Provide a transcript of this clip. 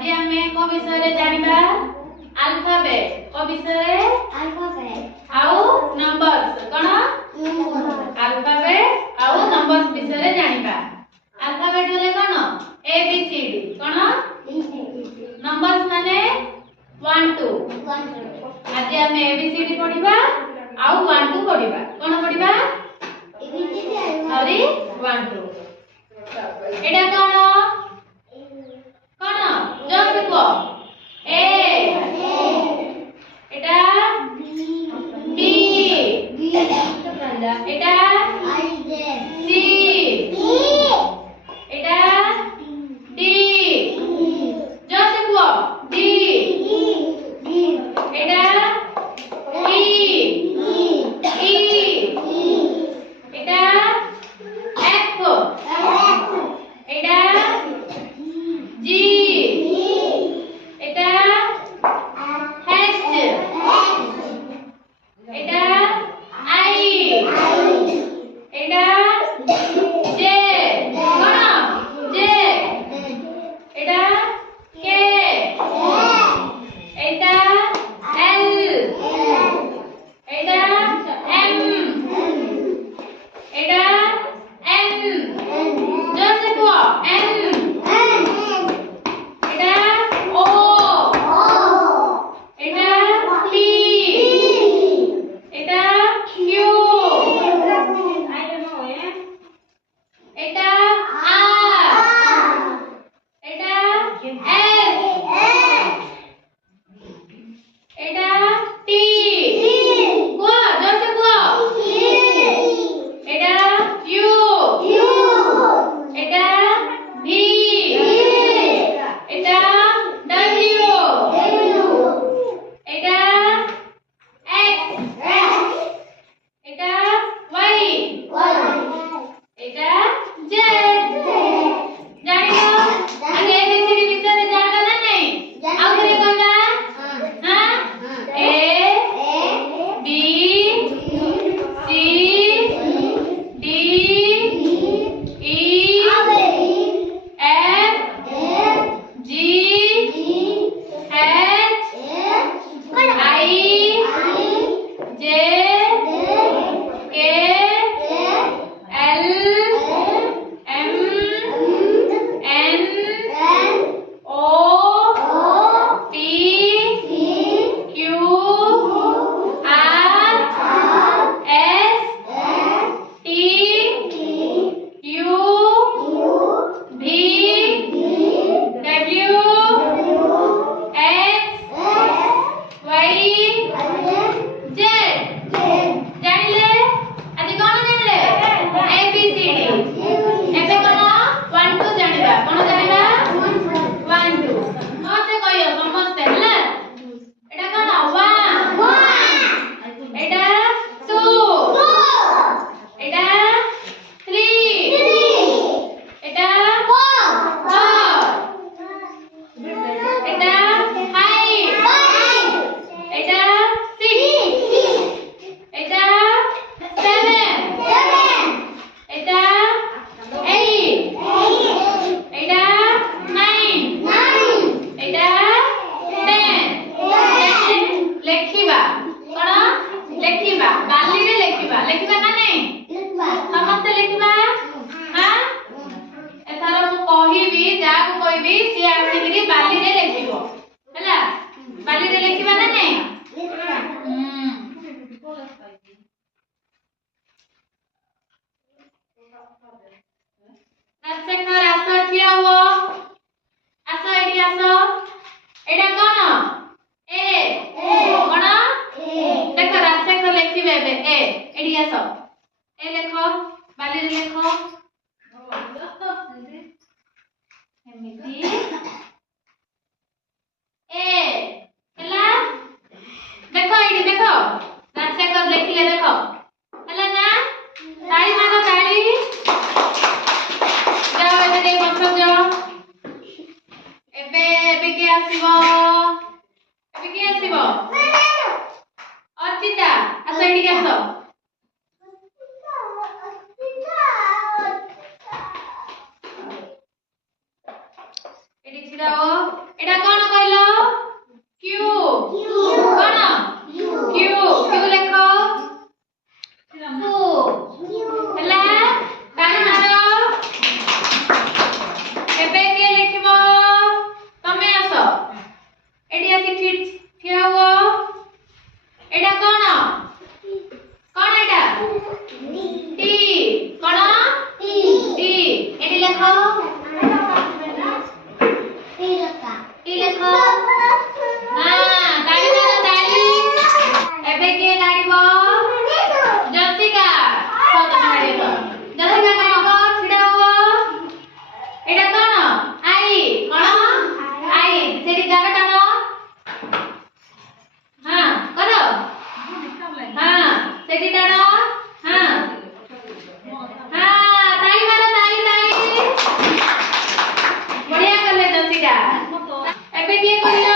आज आमे को विषय रे जानिबा अल्फाबेट को विषय अल्फाबेट आउ नंबर्स कोन अल्फाबेट आउ नंबर्स विषय रे जानिबा अल्फाबेट होले कोन ए बी सी डी कोन नंबर्स माने 1 2 आज आमे ए बी सी डी पढिबा आउ 1 2 पढिबा कोन पढिबा A B C D sorry 1 2 एटा कोन कोन जो सिखो ए एटा बी एटा सी एटा डी जो सिखो डी एटा ई एटा एफ एटा जी एटा एच एटा आई एटा जे कोन जे एटा के एटा एल एटा एम एटा एन जो सिखो N Etah O Etah P Etah Q Etah are Etah S Etah T को जो सिखो एटा यू एटा भी एटा डब्ल्यू एटा एक्स एटा वाई एटा जेड जानियो आगे एबीसीडी विषय जानला ना नहीं आउ करे कहला हां A B C D E F G H I J K L M N O P Q R S T U V W X Y Z जानिले आज कोन जानिले ए बी सी डी एबे कोन 1 2 जानिबा कोन जानिबा 1 2 मते कहियो समस्त हला एटा कोन 1 एटा 2 एटा 3 एटा 4 एटा 5 एटा 6 एटा 7 एटा 8 एटा 9 एटा 10 लेखिबा कोन लेखिबा बाली रे लेखिबा लेखिबा ना नहीं समस्त लेखिबा हां एथार मु कहिबी जा को कहबी से आसीगिरी बाली रे लेखिबो हला बाली रे लेखिबा ना नहीं राजशेखर आसो ठिया हो आसो एडी आसो एडा कोन ए कोन देखो राजशेखर लेखिबे बे ए एडी आसो ए लेखो बाली रे लेखो एमिति ए हला देखो एडी देखो राजशेखर लेखिले देखो हला ना ताली मानो ताली जाओ एबे बसो जाओ एबे के आसीबो अर्चिता आसो एडी आसो एडी छिराओ एटा कोन कहलो क्यू कोन क्यू क्यू लेखो हला ताली मारो एबे के लिखबो तमे आसो एडी आसी ठिया हो एटा कोन एटा टी कोन टी एडी लेखो टी लेखो हां ताली मारो ताली एबे के गाड़ीबो जसिका कत गाड़ीबो जसिका गाड़ीबो छिडा हो एटा कोन आई कोन आई सेडी गार टानो हां करो हां सेडी टानो हां हां ताली मारो ताली ताली बढ़िया करले जसिका एबे के कहले